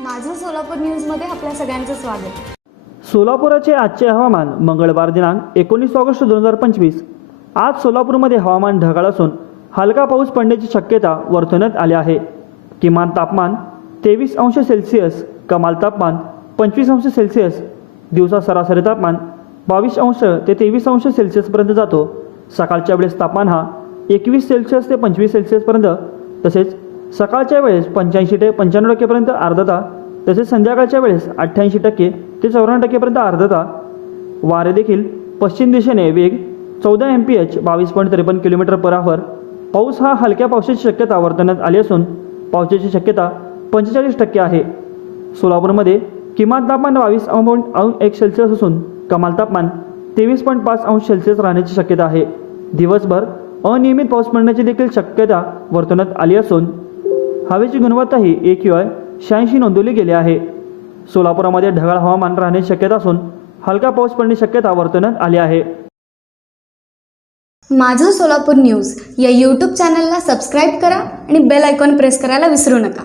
माझं सोलापूर न्यूजमध्ये आपल्या सगळ्यांचं स्वागत. सोलापुराचे आजचे हवामान मंगळवार दिनांक एकोणीस ऑगस्ट दोन हजार पंचवीस. आज सोलापूरमध्ये हवामान ढगाळ असून हलका पाऊस पडण्याची शक्यता वर्तवण्यात आली आहे. किमान तापमान तेवीस अंश सेल्सिअस कमाल तापमान पंचवीस अंश सेल्सिअस दिवसा सरासरी तापमान बावीस अंश ते तेवीस अंश सेल्सिअसपर्यंत जातो. सकाळच्या वेळेस तापमान हा एकवीस सेल्सिअस ते पंचवीस सेल्सिअसपर्यंत तसेच सकाळच्या वेळेस पंच्याऐंशी ते पंच्याण्णव टक्केपर्यंत आर्द्रता तसेच संध्याकाळच्या वेळेस अठ्ठ्याऐंशी टक्के ते चौऱ्याण्णव टक्केपर्यंत आर्द्रता. वारे देखील पश्चिम दिशेने वेग चौदा एम पी एच बावीस पॉईंट त्रेपन्न किलोमीटर पर आवर पाऊस हा हलक्या पावसाची शक्यता वर्तवण्यात आली असून पावसाची शक्यता पंचेचाळीस टक्के आहे. सोलापूरमध्ये किमान तापमान बावीस पॉईंट अंश एक सेल्सिअस असून कमाल तापमान तेवीस पॉईंट पाच अंश सेल्सिअस राहण्याची शक्यता आहे. दिवसभर अनियमित पाऊस पडण्याची देखील शक्यता वर्तवण्यात आली असून हवेची गुणवत्ता ही ए क्यू आय शहाऐंशी नोंदवली गेली आहे. सोलापुरामध्ये ढगाळ हवामान राहण्याची शक्यता असून हलका पाऊस पडण्याची शक्यता वर्तवण्यात आली आहे. माझं सोलापूर न्यूज या यूट्यूब चॅनलला सबस्क्राईब करा आणि बेल आयकॉन प्रेस करायला विसरू नका.